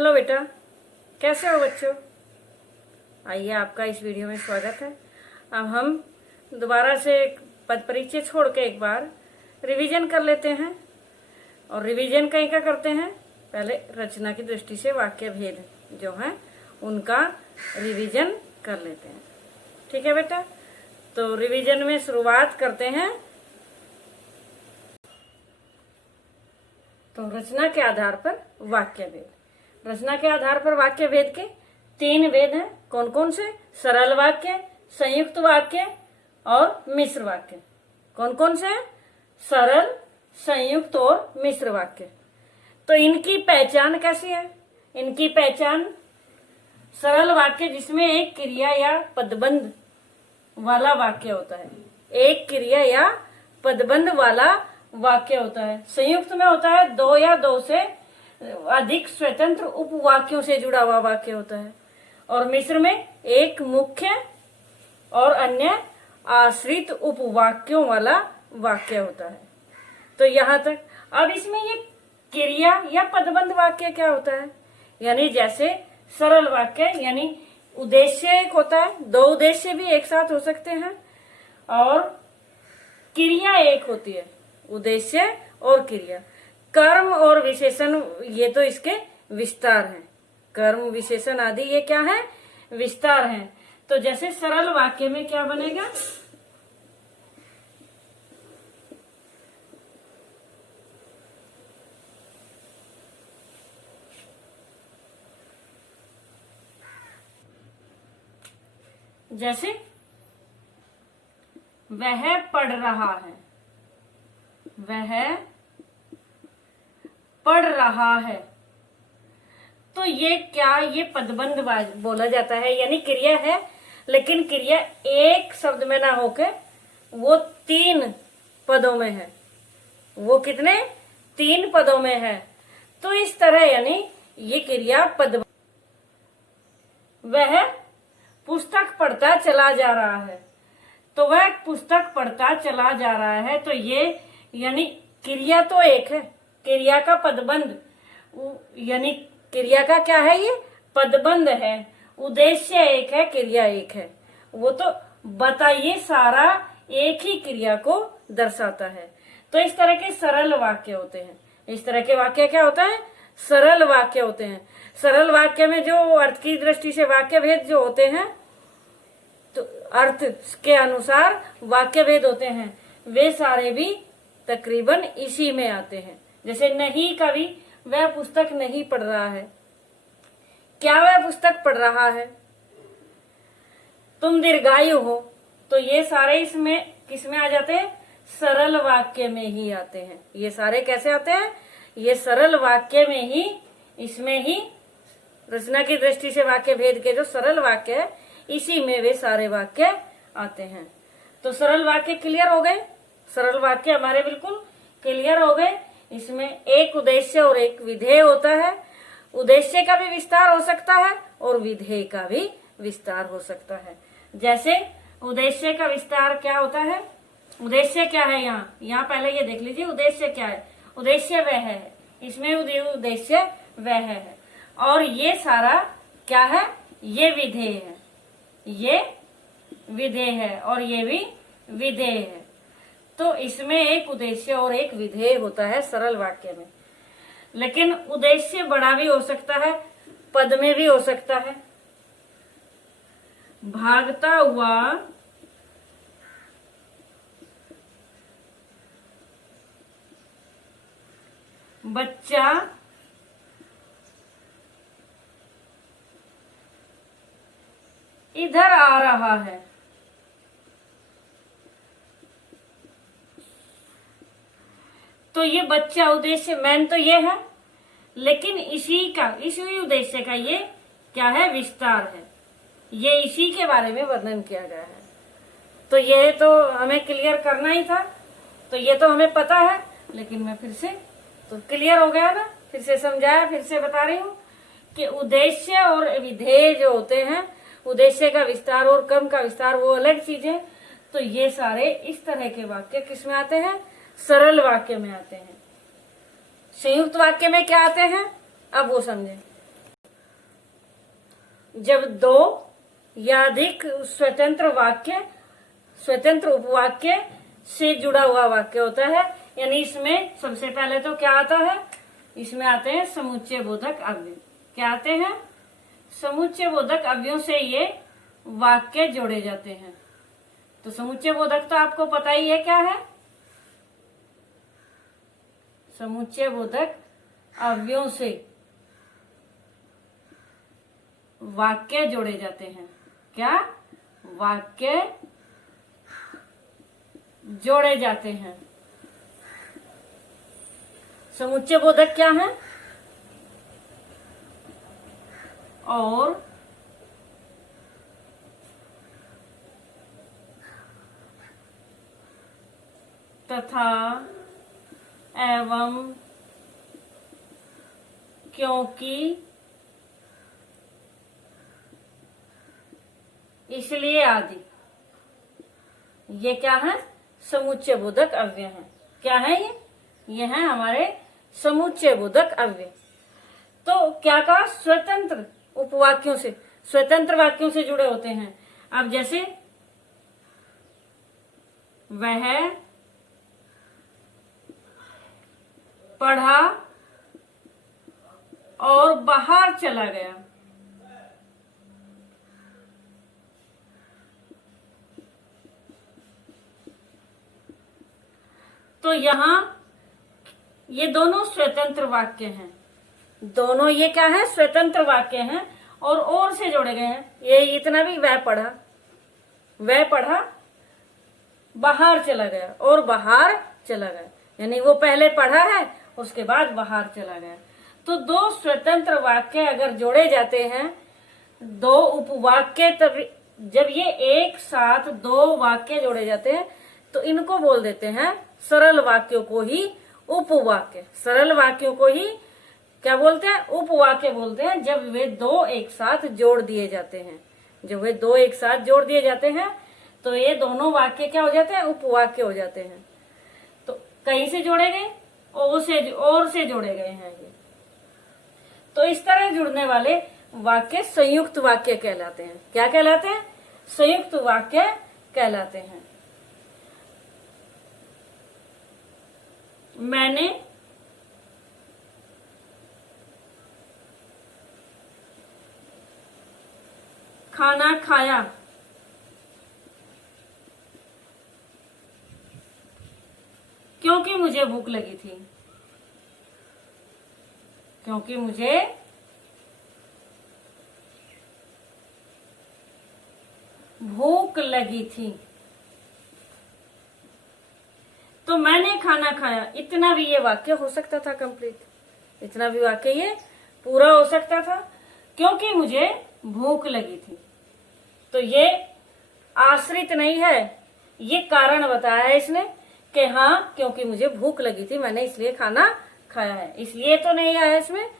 Hello बेटा, कैसे हो बच्चों। आइए, आपका इस वीडियो में स्वागत है। अब हम दोबारा से पद परिचय छोड़ के एक बार रिवीजन कर लेते हैं। और रिवीजन कहीं का करते हैं, पहले रचना की दृष्टि से वाक्य भेद जो है उनका रिवीजन कर लेते हैं। ठीक है बेटा, तो रिवीजन में शुरुआत करते हैं। तो रचना के आधार पर वाक्य भेद। रचना के आधार पर वाक्य भेद के 3 भेद हैं। कौन कौन से? सरल वाक्य, संयुक्त वाक्य और मिश्र वाक्य। कौन कौन से? सरल, संयुक्त और मिश्र वाक्य। तो इनकी पहचान कैसी है? इनकी पहचान, सरल वाक्य जिसमें एक क्रिया या पदबंध वाला वाक्य होता है, एक क्रिया या पदबंध वाला वाक्य होता है। संयुक्त में होता है 2 या 2 से अधिक स्वतंत्र उपवाक्यों से जुड़ा हुआ वाक्य होता है। और मिश्र में एक मुख्य और अन्य आश्रित उपवाक्यों वाला वाक्य होता है। तो यहां तक। अब इसमें ये क्रिया या पदबंध वाक्य क्या होता है? यानी जैसे सरल वाक्य यानी उद्देश्य एक होता है, 2 उद्देश्य भी एक साथ हो सकते हैं, और क्रिया एक होती है, उद्देश्य और क्रिया। कर्म और विशेषण ये तो इसके विस्तार हैं। कर्म, विशेषण आदि ये क्या है? विस्तार हैं। तो जैसे सरल वाक्य में क्या बनेगा? जैसे वह पढ़ रहा है, वह पढ़ रहा है। तो ये क्या? ये पदबंध बोला जाता है, यानी क्रिया है, लेकिन क्रिया एक शब्द में ना होकर वो 3 पदों में है। वो कितने? 3 पदों में है। तो इस तरह यानी ये क्रिया पदबंध। वह पुस्तक पढ़ता चला जा रहा है, तो वह पुस्तक पढ़ता चला जा रहा है। तो ये यानी क्रिया तो एक है, क्रिया का पदबंध, यानी क्रिया का क्या है? ये पदबंध है। उद्देश्य एक है, क्रिया एक है। वो तो बताइए, सारा एक ही क्रिया को दर्शाता है। तो इस तरह के सरल वाक्य होते हैं। इस तरह के वाक्य क्या होता है? सरल वाक्य होते हैं। सरल वाक्य में जो अर्थ की दृष्टि से वाक्य भेद जो होते हैं, तो अर्थ के अनुसार वाक्य भेद होते हैं, वे सारे भी तकरीबन इसी में आते हैं। जैसे नहीं कवि, वह पुस्तक नहीं पढ़ रहा है। क्या वह पुस्तक पढ़ रहा है? तुम दीर्घायु हो। तो ये सारे इसमें किसमें आ जाते हैं? सरल वाक्य में ही आते हैं। ये सारे कैसे आते हैं? ये सरल वाक्य में ही, इसमें ही रचना की दृष्टि से वाक्य भेद के जो सरल वाक्य है, इसी में वे सारे वाक्य आते हैं। तो सरल वाक्य क्लियर हो गए। सरल वाक्य हमारे बिल्कुल क्लियर हो गए। इसमें एक उद्देश्य और एक विधेय होता है। उद्देश्य का भी विस्तार हो सकता है और विधेय का भी विस्तार हो सकता है। जैसे उद्देश्य का विस्तार क्या होता है? उद्देश्य क्या है? यहाँ पहले ये देख लीजिए, उद्देश्य क्या है? उद्देश्य वह है, इसमें उद्देश्य वह है। और ये सारा क्या है? ये विधेय है, ये विधेय है और ये भी विधेय है। तो इसमें एक उद्देश्य और एक विधेय होता है सरल वाक्य में। लेकिन उद्देश्य बड़ा भी हो सकता है, पद में भी हो सकता है। भागता हुआ बच्चा इधर आ रहा है। तो ये बच्चा उद्देश्य मैन तो ये है, लेकिन इसी उद्देश्य का ये क्या है? विस्तार है। ये इसी के बारे में वर्णन किया गया है। तो ये तो हमें क्लियर करना ही था। तो ये तो हमें पता है, लेकिन मैं फिर से, तो क्लियर हो गया ना, फिर से समझाया, फिर से बता रही हूँ कि उद्देश्य और विधेय जो होते हैं, उद्देश्य का विस्तार और कर्म का विस्तार वो अलग चीज है। तो ये सारे इस तरह के वाक्य किसमें आते हैं? सरल वाक्य में आते हैं। संयुक्त वाक्य में क्या आते हैं? अब वो समझें। जब दो या अधिक स्वतंत्र उपवाक्य से जुड़ा हुआ वाक्य होता है। यानी इसमें सबसे पहले तो क्या आता है, इसमें आते हैं समुच्चय बोधक अवयव। क्या आते हैं? समुच्चय बोधक अवयवों से ये वाक्य जोड़े जाते हैं। तो समुच्चय बोधक तो आपको पता ही है क्या है। समुच्चय बोधक अवयवों से वाक्य जोड़े जाते हैं। क्या? वाक्य जोड़े जाते हैं। समुच्चय बोधक क्या है? और तथा, एवं, क्योंकि, इसलिए आदि, ये क्या है? समुच्चय बोधक अव्यय है। क्या है ये है हमारे समुच्चय बोधक अव्यय। तो क्या कहा? स्वतंत्र उपवाक्यों से, स्वतंत्र वाक्यों से जुड़े होते हैं। अब जैसे वह पढ़ा और बाहर चला गया। तो यहां ये दोनों स्वतंत्र वाक्य हैं। दोनों ये क्या है? स्वतंत्र वाक्य हैं और से जोड़े गए हैं। ये इतना भी, वह पढ़ा बाहर चला गया और बाहर चला गया, यानी वो पहले पढ़ा है उसके बाद बाहर चला गया। तो दो स्वतंत्र वाक्य अगर जोड़े जाते हैं, दो उपवाक्य, तब जब ये एक साथ दो वाक्य जोड़े जाते हैं तो इनको बोल देते हैं सरल वाक्यों को ही उपवाक्य। सरल वाक्यों को ही क्या बोलते हैं? उपवाक्य बोलते हैं। जब वे दो एक साथ जोड़ दिए जाते हैं, जब वे दो एक साथ जोड़ दिए जाते हैं तो ये दोनों वाक्य क्या हो जाते हैं? उपवाक्य हो जाते हैं। तो कहीं से जोड़े गए? और से जोड़े गए हैं ये। तो इस तरह जुड़ने वाले वाक्य संयुक्त वाक्य कहलाते हैं। क्या कहलाते हैं? संयुक्त वाक्य कहलाते हैं। मैंने खाना खाया। क्योंकि मुझे भूख लगी थी। क्योंकि मुझे भूख लगी थी। तो मैंने खाना खाया, इतना भी ये वाक्य हो सकता था कंप्लीट। इतना भी वाक्य ये पूरा हो सकता था। क्योंकि मुझे भूख लगी थी, तो ये आश्रित नहीं है, ये कारण बताया है इसने कि हाँ क्योंकि मुझे भूख लगी थी मैंने इसलिए खाना खाया है। इसलिए तो नहीं आया इसमें,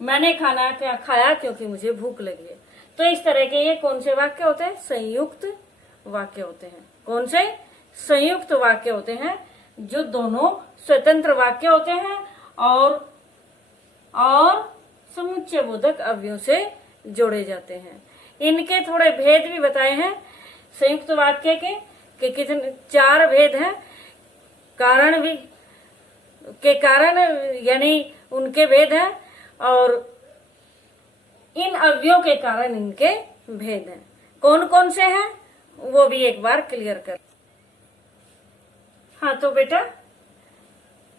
मैंने खाना खाया क्योंकि मुझे भूख लगी है। तो इस तरह के ये कौन से वाक्य होते हैं? संयुक्त वाक्य होते हैं। कौन से? संयुक्त वाक्य होते हैं, जो दोनों स्वतंत्र वाक्य होते हैं और समुच्चय बोधक अवयवों से जोड़े जाते हैं। इनके थोड़े भेद भी बताए हैं संयुक्त वाक्य के, कि कितने 4 भेद हैं। कारण यानी उनके भेद हैं, और इन अवयवों के कारण इनके भेद हैं। कौन कौन से हैं वो भी एक बार क्लियर कर। हाँ तो बेटा,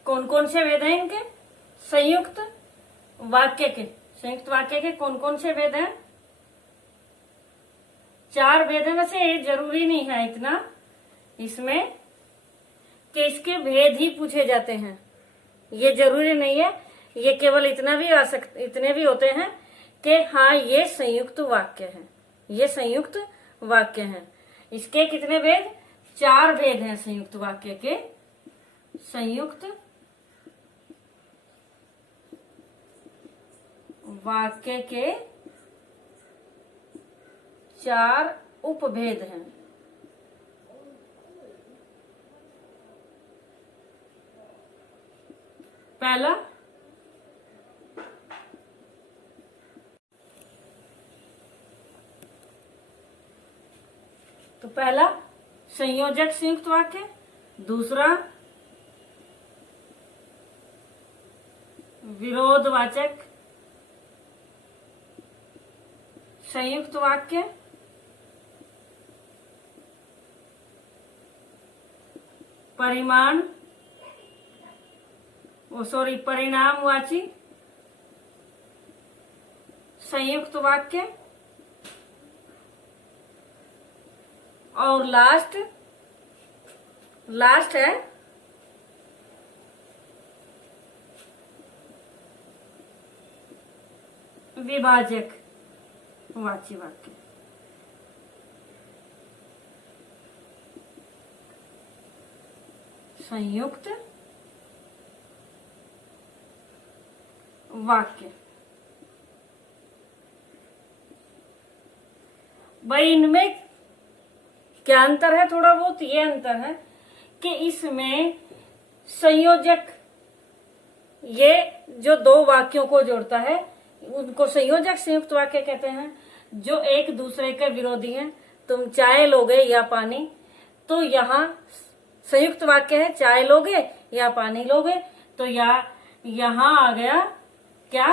कौन कौन से भेद हैं इनके? संयुक्त वाक्य के कौन कौन से भेद हैं? 4 भेद हैं। वैसे ये जरूरी नहीं है इतना इसमें कि इसके भेद ही पूछे जाते हैं, ये जरूरी नहीं है। ये केवल इतने भी होते हैं कि हाँ ये संयुक्त वाक्य है, ये संयुक्त वाक्य है। इसके कितने भेद? 4 भेद हैं संयुक्त वाक्य के। संयुक्त वाक्य के 4 उपभेद हैं। पहला, तो पहला संयोजक संयुक्त वाक्य, दूसरा विरोधवाचक संयुक्त वाक्य, परिणामवाची संयुक्त वाक्य, और लास्ट है विभाजक वाची वाक्य। संयुक्त वाक्य। भाई इनमें क्या अंतर है? थोड़ा बहुत ये अंतर है कि इसमें संयोजक, ये जो दो वाक्यों को जोड़ता है उनको संयोजक संयुक्त वाक्य कहते हैं, जो एक दूसरे के विरोधी हैं। तुम चाय लोगे या पानी, तो यहाँ संयुक्त वाक्य है चाय लोगे या पानी लोगे, तो यहाँ आ गया क्या?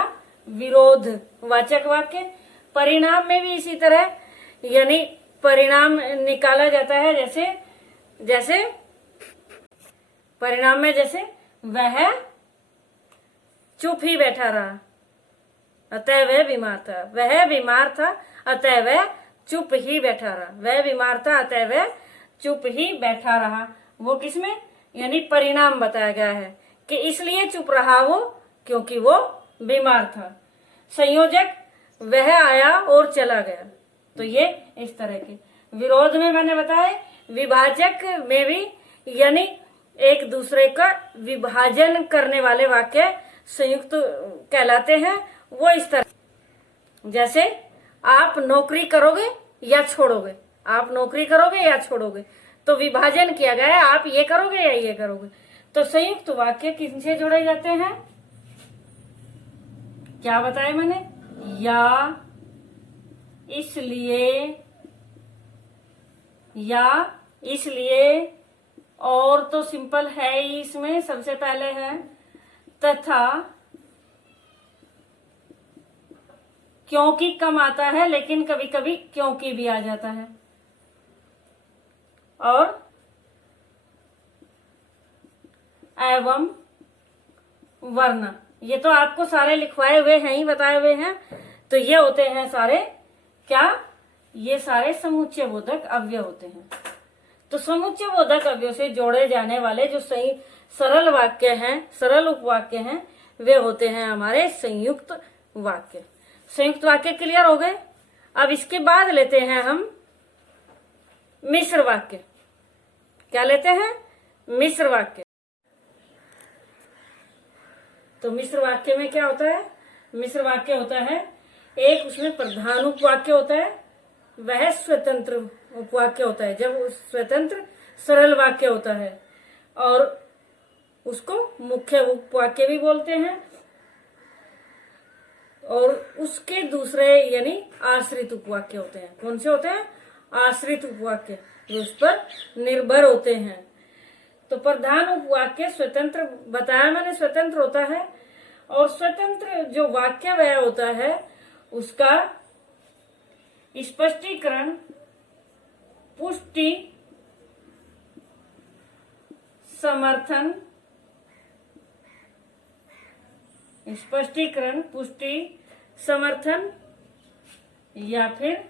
विरोध वाचक वाक्य। परिणाम में भी इसी तरह, यानी परिणाम निकाला जाता है जैसे परिणाम में जैसे वह चुप ही बैठा रहा अतः वह बीमार था, वह बीमार था अतः वह चुप ही बैठा रहा, वह बीमार था अतः वह चुप ही बैठा रहा। वो किसमें? यानी परिणाम बताया गया है कि इसलिए चुप रहा वो क्योंकि वो बीमार था। संयोजक वह आया और चला गया, तो ये इस तरह के। विरोध में मैंने बताया, विभाजक में भी, यानी एक दूसरे का विभाजन करने वाले वाक्य संयुक्त कहलाते हैं। वो इस तरह, जैसे आप नौकरी करोगे या छोड़ोगे, आप नौकरी करोगे या छोड़ोगे, तो विभाजन किया गया है, आप ये करोगे या ये करोगे। तो संयुक्त वाक्य किनसे जोड़े जाते हैं? क्या बताया मैंने? या, इसलिए, और तो सिंपल है ही। इसमें सबसे पहले है तथा, क्योंकि कम आता है लेकिन कभी कभी क्योंकि भी आ जाता है, और एवं, वरना। ये तो आपको सारे लिखवाए हुए हैं ही, बताए हुए हैं। तो ये होते हैं सारे क्या? ये सारे समुच्चय बोधक अव्यय होते हैं। तो समुच्चय बोधक अव्यय से जोड़े जाने वाले जो सही सरल वाक्य हैं, सरल उपवाक्य हैं, वे होते हैं हमारे संयुक्त वाक्य। संयुक्त वाक्य क्लियर हो गए। अब इसके बाद लेते हैं हम मिश्र वाक्य। क्या लेते हैं? मिश्र वाक्य। तो मिश्र वाक्य में क्या होता है? मिश्र वाक्य होता है, एक उसमें प्रधान उपवाक्य होता है, वह स्वतंत्र उपवाक्य होता है। जब स्वतंत्र सरल वाक्य होता है, और उसको मुख्य उपवाक्य भी बोलते हैं। और उसके दूसरे यानी आश्रित उपवाक्य होते हैं। कौन से होते हैं? आश्रित उपवाक्य, जो उस पर निर्भर होते हैं। तो प्रधान उपवाक्य स्वतंत्र बताया मैंने, स्वतंत्र होता है। और स्वतंत्र जो वाक्य वह होता है, उसका स्पष्टीकरण, पुष्टि, समर्थन, स्पष्टीकरण, पुष्टि, समर्थन, या फिर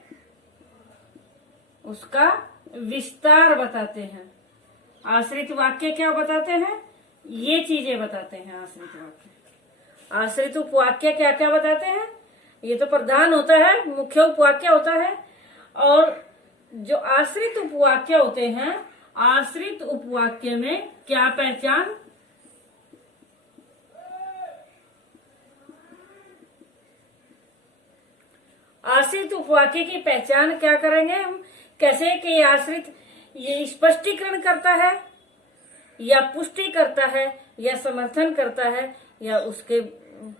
उसका विस्तार बताते हैं। आश्रित वाक्य क्या बताते हैं? ये चीजें बताते हैं आश्रित वाक्य। आश्रित उपवाक्य क्या क्या बताते हैं? ये तो प्रधान होता है, मुख्य उपवाक्य होता है। और जो आश्रित उपवाक्य होते हैं, आश्रित उपवाक्य में क्या पहचान? आश्रित उपवाक्य की पहचान क्या करेंगे हम? कैसे कि ये आश्रित, ये स्पष्टीकरण करता है, या पुष्टि करता है, या समर्थन करता है, या उसके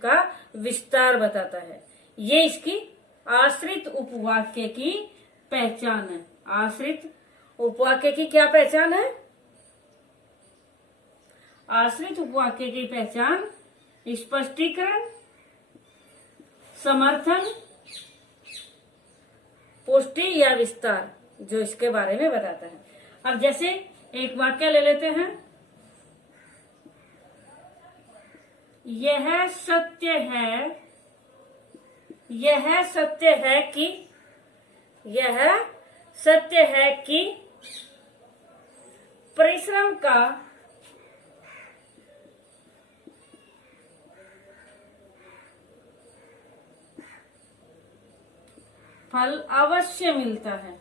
का विस्तार बताता है। ये इसकी आश्रित उपवाक्य की पहचान है। आश्रित उपवाक्य की क्या पहचान है? आश्रित उपवाक्य की पहचान स्पष्टीकरण, समर्थन, पुष्टि या विस्तार, जो इसके बारे में बताता है। अब जैसे एक वाक्य ले लेते हैं, यह सत्य है, यह सत्य है कि, यह सत्य है कि परिश्रम का फल अवश्य मिलता है।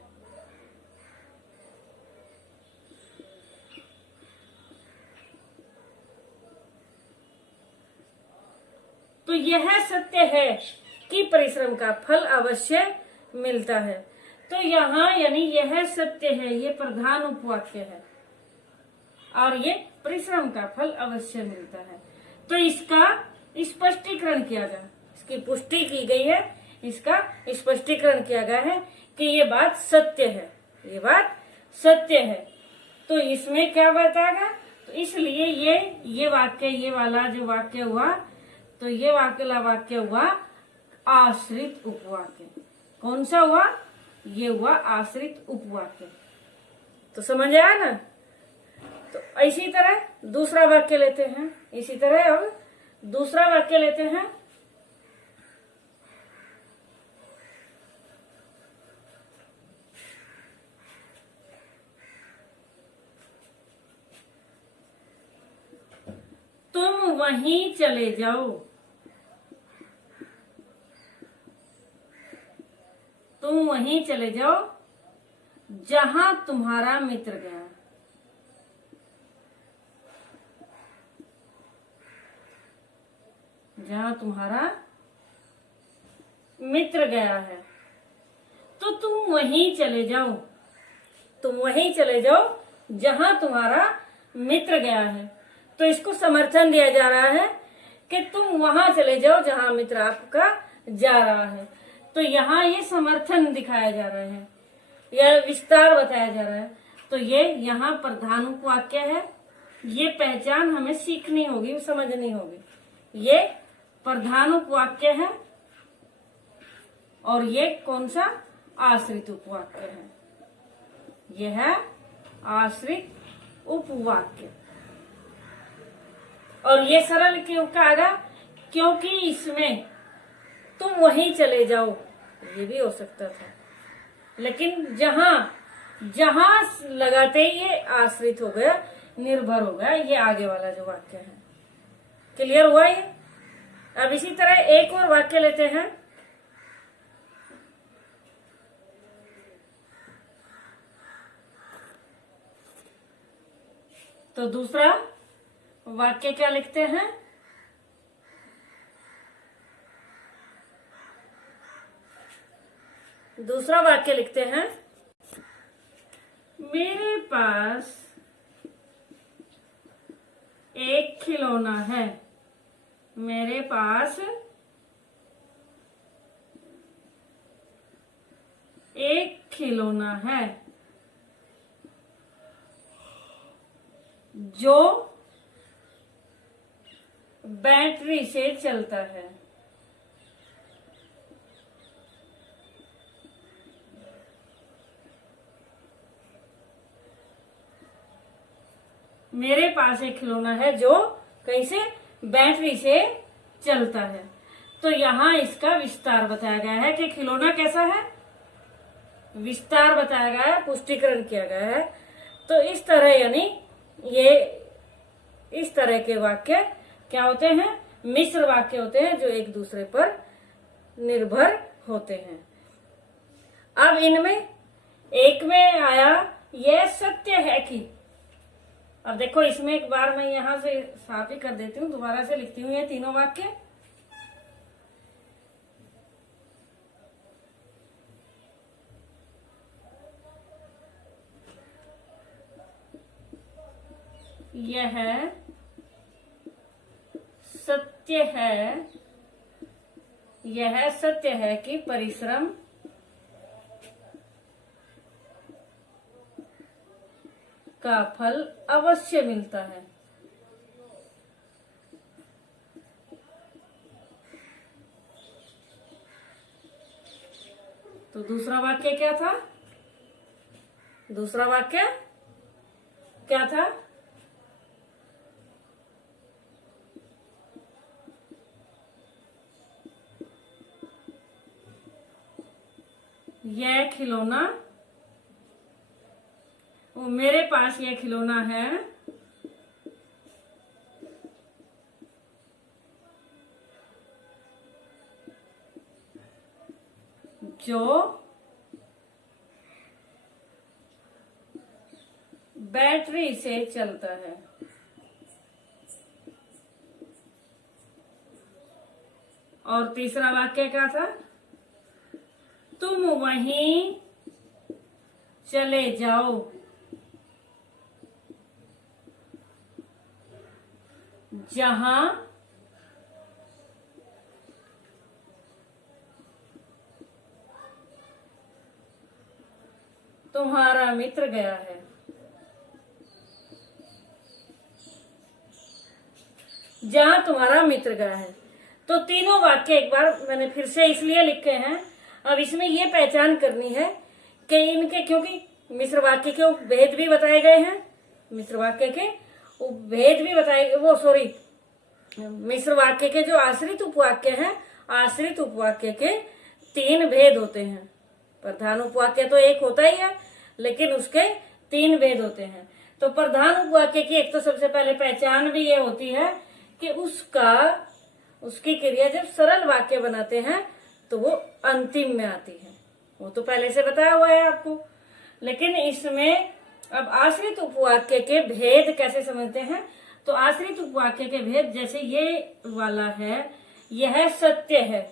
तो यह सत्य है कि परिश्रम का फल अवश्य मिलता है। तो यहाँ यानी यह सत्य है, ये प्रधान उपवाक्य है और ये परिश्रम का फल अवश्य मिलता है। तो इसका स्पष्टीकरण किया गया, इसकी पुष्टि की गई है, इसका स्पष्टीकरण किया गया है कि ये बात सत्य है, ये बात सत्य है। तो इसमें क्या बताएगा? तो इसलिए ये वाक्य, ये वाला जो वाक्य हुआ, तो ये वाक्य हुआ आश्रित उपवाक्य। कौन सा हुआ? ये हुआ आश्रित उपवाक्य। तो समझ आया ना? तो इसी तरह दूसरा वाक्य लेते हैं, इसी तरह अब दूसरा वाक्य लेते हैं। तुम वहीं चले जाओ, तुम वहीं चले जाओ जहां तुम्हारा मित्र गया। जहां तुम्हारा मित्र गया है, तो तुम वहीं चले जाओ, तुम वहीं चले जाओ जहां तुम्हारा मित्र गया है। तो इसको समर्थन दिया जा रहा है कि तुम वहां चले जाओ जहां मित्र आपका जा रहा है। तो यहाँ ये समर्थन दिखाया जा रहा है, यह विस्तार बताया जा रहा है। तो ये यहाँ प्रधान उपवाक्य है, ये पहचान हमें सीखनी होगी, समझनी होगी। ये प्रधान उपवाक्य है और ये कौन सा? आश्रित उपवाक्य है। यह है आश्रित उपवाक्य। और ये सरल क्यों कहा गया? क्योंकि इसमें तुम वहीं चले जाओ, ये भी हो सकता था, लेकिन जहां लगाते ही ये आश्रित हो गया, निर्भर हो गया, ये आगे वाला जो वाक्य है। क्लियर हुआ ये? अब इसी तरह एक और वाक्य लेते हैं। तो दूसरा वाक्य क्या लिखते हैं? दूसरा वाक्य लिखते हैं, मेरे पास एक खिलौना है, मेरे पास एक खिलौना है जो बैटरी से चलता है। मेरे पास एक खिलौना है जो कैसे? बैटरी से चलता है। तो यहाँ इसका विस्तार बताया गया है कि खिलौना कैसा है, विस्तार बताया गया है, पुष्टिकरण किया गया है। तो इस तरह यानी ये इस तरह के वाक्य क्या होते हैं? मिश्र वाक्य होते हैं जो एक दूसरे पर निर्भर होते हैं। अब इनमें एक में आया यह सत्य है कि, अब देखो इसमें एक बार मैं यहां से साफ ही कर देती हूँ, दोबारा से लिखती हूँ ये तीनों वाक्य। यह सत्य है, यह सत्य है कि परिश्रम का फल अवश्य मिलता है। तो दूसरा वाक्य क्या था? दूसरा वाक्य क्या था? यह खिलौना, मेरे पास यह खिलौना है जो बैटरी से चलता है। और तीसरा वाक्य क्या था? तुम वहीं चले जाओ जहां तुम्हारा मित्र गया है। जहां तुम्हारा मित्र गया है। तो तीनों वाक्य एक बार मैंने फिर से इसलिए लिखे हैं, अब इसमें ये पहचान करनी है कि इनके, क्योंकि मिश्र वाक्य के भेद भी बताए गए हैं, मिश्र वाक्य के भेद भी बताए, वो सॉरी मिश्र वाक्य के जो आश्रित उपवाक्य हैं, आश्रित उपवाक्य के 3 भेद होते हैं। प्रधान उपवाक्य तो एक होता ही है, लेकिन उसके 3 भेद होते हैं। तो प्रधान उपवाक्य की एक तो सबसे पहले पहचान भी ये होती है कि उसकी क्रिया जब सरल वाक्य बनाते हैं तो वो अंतिम में आती है, वो तो पहले से बताया हुआ है आपको। लेकिन इसमें अब आश्रित उपवाक्य के भेद कैसे समझते हैं? तो आश्रित उपवाक्य के भेद जैसे ये वाला है, यह सत्य है,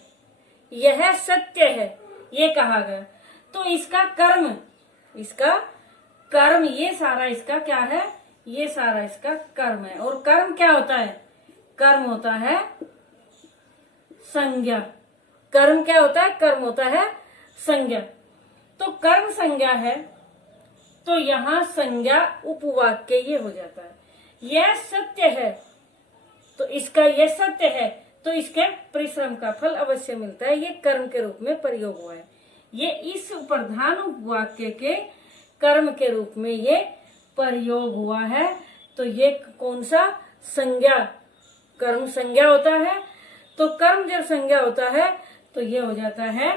यह सत्य है, ये कहा गया, तो इसका कर्म ये सारा इसका क्या है? ये सारा इसका कर्म है। और कर्म क्या होता है? कर्म होता है संज्ञा। कर्म क्या होता है? कर्म होता है संज्ञा। तो कर्म संज्ञा है, तो यहां संज्ञा उपवाक्य ये हो जाता है। यह सत्य है, तो इसका यह सत्य है, तो इसके परिश्रम का फल अवश्य मिलता है, ये कर्म के रूप में प्रयोग हुआ है। ये इस प्रधान उपवाक्य के कर्म के रूप में ये प्रयोग हुआ है। तो ये कौन सा? संज्ञा, कर्म संज्ञा होता है। तो कर्म जब संज्ञा होता है तो ये हो जाता है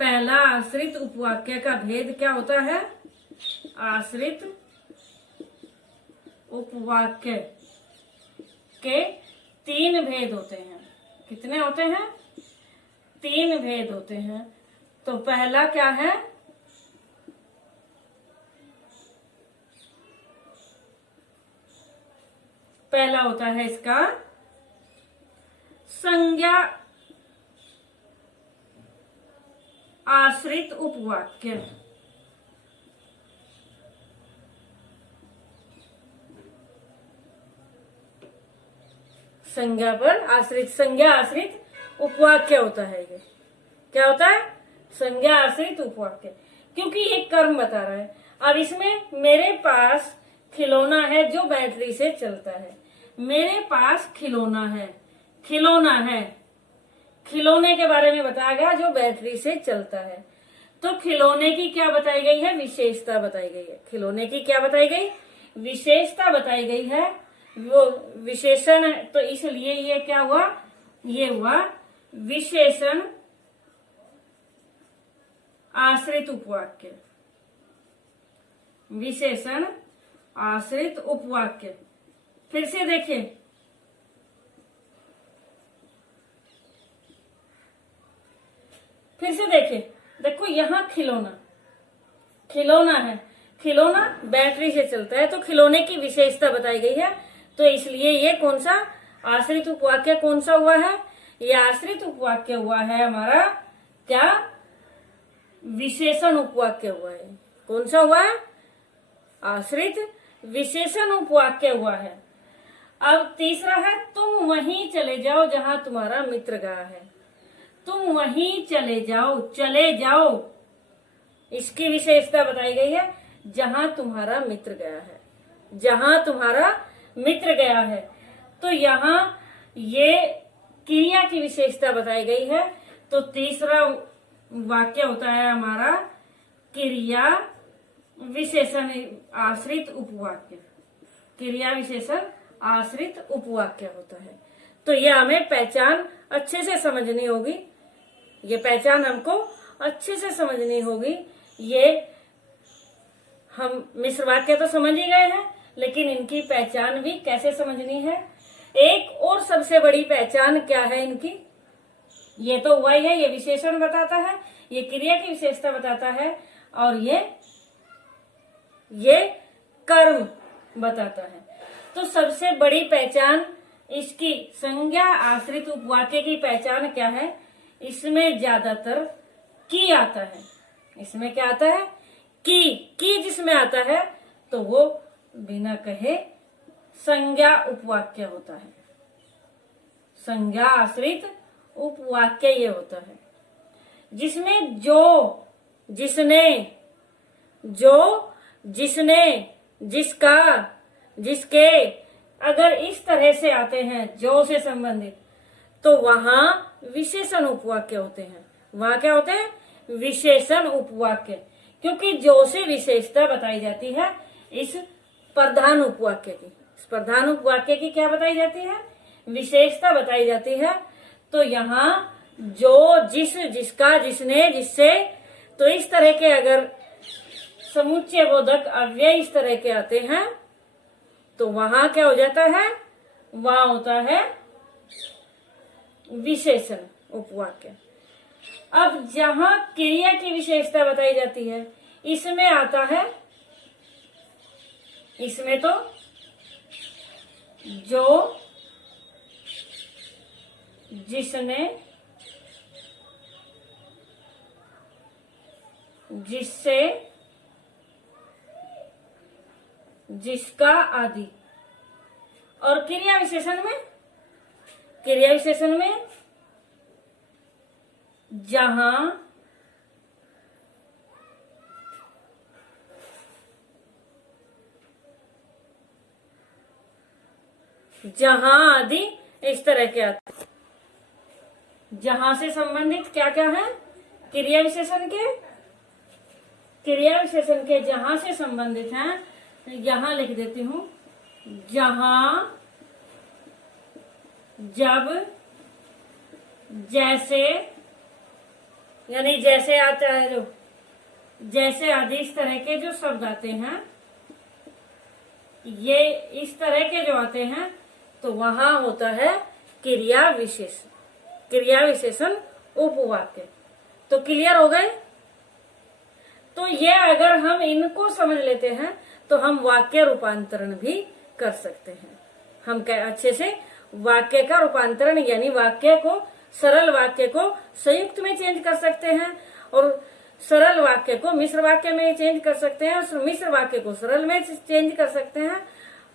पहला आश्रित उपवाक्य का भेद क्या होता है? आश्रित उपवाक्य के 3 भेद होते हैं। कितने होते हैं? 3 भेद होते हैं। तो पहला क्या है? पहला होता है इसका संज्ञा आश्रित उपवाक्य। संज्ञा पर आश्रित, संज्ञा आश्रित उपवाक्य होता है। ये क्या होता है? संज्ञा आश्रित उपवाक्य, क्योंकि ये कर्म बता रहा है। अब इसमें मेरे पास खिलौना है जो बैटरी से चलता है। मेरे पास खिलौना है, खिलौना है, खिलौने के बारे में बताया गया जो बैटरी से चलता है। तो खिलौने की क्या बताई गई है? विशेषता बताई गई है। खिलौने की क्या बताई गई? विशेषता बताई गई है। वो विशेषण है, तो इसलिए ये क्या हुआ? ये हुआ विशेषण आश्रित उपवाक्य। विशेषण आश्रित उपवाक्य। फिर से देखिए, फिर से देखिए, देखो यहां खिलौना, खिलौना है, खिलौना बैटरी से चलता है, तो खिलौने की विशेषता बताई गई है। तो इसलिए ये कौन सा आश्रित उपवाक्य कौन सा हुआ है? ये आश्रित उपवाक्य हुआ है हमारा क्या? विशेषण उपवाक्य हुआ है। कौन सा हुआ है? आश्रित विशेषण उपवाक्य हुआ है। अब तीसरा है तुम वहीं चले जाओ जहां तुम्हारा मित्र गया है। तुम वहीं चले जाओ, चले जाओ, इसकी विशेषता बताई गई है। जहां तुम्हारा मित्र गया है, जहां तुम्हारा मित्र गया है। तो यहाँ ये क्रिया की विशेषता बताई गई है। तो तीसरा वाक्य होता है हमारा क्रिया विशेषण आश्रित उपवाक्य। क्रिया विशेषण आश्रित उपवाक्य होता है। तो ये हमें पहचान अच्छे से समझनी होगी, ये पहचान हमको अच्छे से समझनी होगी। ये हम मिश्र वाक्य तो समझ ही गए हैं, लेकिन इनकी पहचान भी कैसे समझनी है। एक और सबसे बड़ी पहचान क्या है इनकी, ये तो वही है, ये विशेषण बताता है, ये क्रिया की विशेषता बताता है, और ये कर्म बताता है। तो सबसे बड़ी पहचान इसकी संज्ञा आश्रित उपवाक्य की पहचान क्या है, इसमें ज्यादातर की आता है। इसमें क्या आता है, की जिसमें आता है तो वो बिना कहे संज्ञा उपवाक्य होता है। संज्ञा आश्रित उपवाक्य ये होता है जिसमें जो, जिसने, जो, जिसने, जिसका, जिसके अगर इस तरह से आते हैं जो से संबंधित, तो वहां विशेषण उपवाक्य होते हैं। वहां क्या होते हैं, विशेषण उपवाक्य, क्योंकि जो से विशेषता बताई जाती है इस प्रधान उपवाक्य की। इस प्रधान उपवाक्य की क्या बताई जाती है, विशेषता बताई जाती है। तो यहाँ जो, जिस, जिसका, जिसने, जिससे, तो इस तरह के अगर समुच्चय बोधक अव्यय इस तरह के आते हैं तो वहां क्या हो जाता है, वहां होता है विशेषण उपवाक्य। अब जहां क्रिया की विशेषता बताई जाती है इसमें आता है, इसमें तो जो, जिसने, जिससे, जिसका आदि। और क्रिया विशेषण में, क्रिया विशेषण में जहां, जहां आदि इस तरह के आते। जहां से संबंधित क्या क्या है, क्रिया विशेषण के, क्रिया विशेषण के जहां से संबंधित हैं, यहां लिख देती हूं, जहां, जब, जैसे, यानी जैसे आता है जो, जैसे आदि इस तरह के जो शब्द आते हैं, ये इस तरह के जो आते हैं तो वहां होता है क्रिया विशेषण, क्रिया विशेषण उपवाक्य। तो क्लियर हो गए। तो ये अगर हम इनको समझ लेते हैं तो हम वाक्य रूपांतरण भी कर सकते हैं। हम अच्छे से वाक्य का रूपांतरण, यानी वाक्य को, सरल वाक्य को संयुक्त में चेंज कर सकते हैं, और सरल वाक्य को मिश्र वाक्य में चेंज कर सकते हैं, और मिश्र वाक्य को सरल में चेंज कर सकते हैं,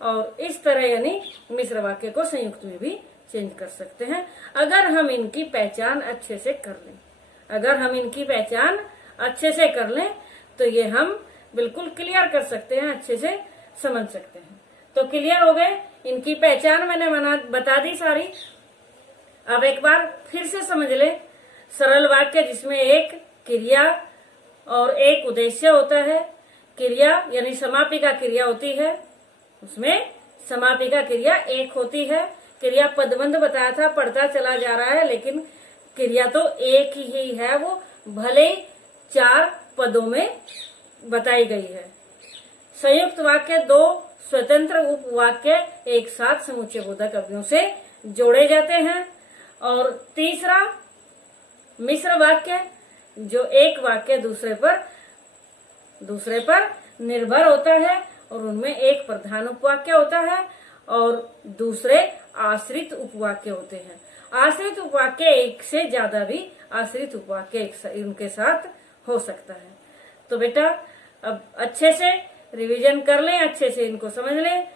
और इस तरह यानी मिश्र वाक्य को संयुक्त में भी चेंज कर सकते हैं, अगर हम इनकी पहचान अच्छे से कर लें। अगर हम इनकी पहचान अच्छे से कर लें तो ये हम बिल्कुल क्लियर कर सकते हैं, अच्छे से समझ सकते हैं। तो क्लियर हो गए, इनकी पहचान मैंने बता दी सारी। अब एक बार फिर से समझ ले, सरल वाक्य जिसमें एक क्रिया और एक उद्देश्य होता है। क्रिया यानी समापिका क्रिया होती है, उसमें समापिका क्रिया एक होती है। क्रिया पदबंध बताया था, पढ़ता चला जा रहा है, लेकिन क्रिया तो एक ही है, वो भले 4 पदों में बताई गई है। संयुक्त वाक्य 2 स्वतंत्र उपवाक्य एक साथ समुच्चय बोधक अवयवों से जोड़े जाते हैं। और तीसरा मिश्र वाक्य, जो एक वाक्य दूसरे पर निर्भर होता है, और उनमें एक प्रधान उपवाक्य होता है और दूसरे आश्रित उपवाक्य होते हैं। आश्रित उपवाक्य एक से ज्यादा भी आश्रित उपवाक्य उनके साथ हो सकता है। तो बेटा अब अच्छे से रिवीजन कर लें, अच्छे से इनको समझ लें।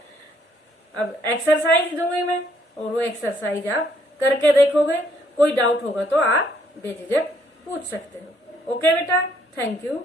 अब एक्सरसाइज दूंगी मैं, और वो एक्सरसाइज आप करके देखोगे। कोई डाउट होगा तो आप बेझिझक पूछ सकते हो। ओके बेटा, थैंक यू।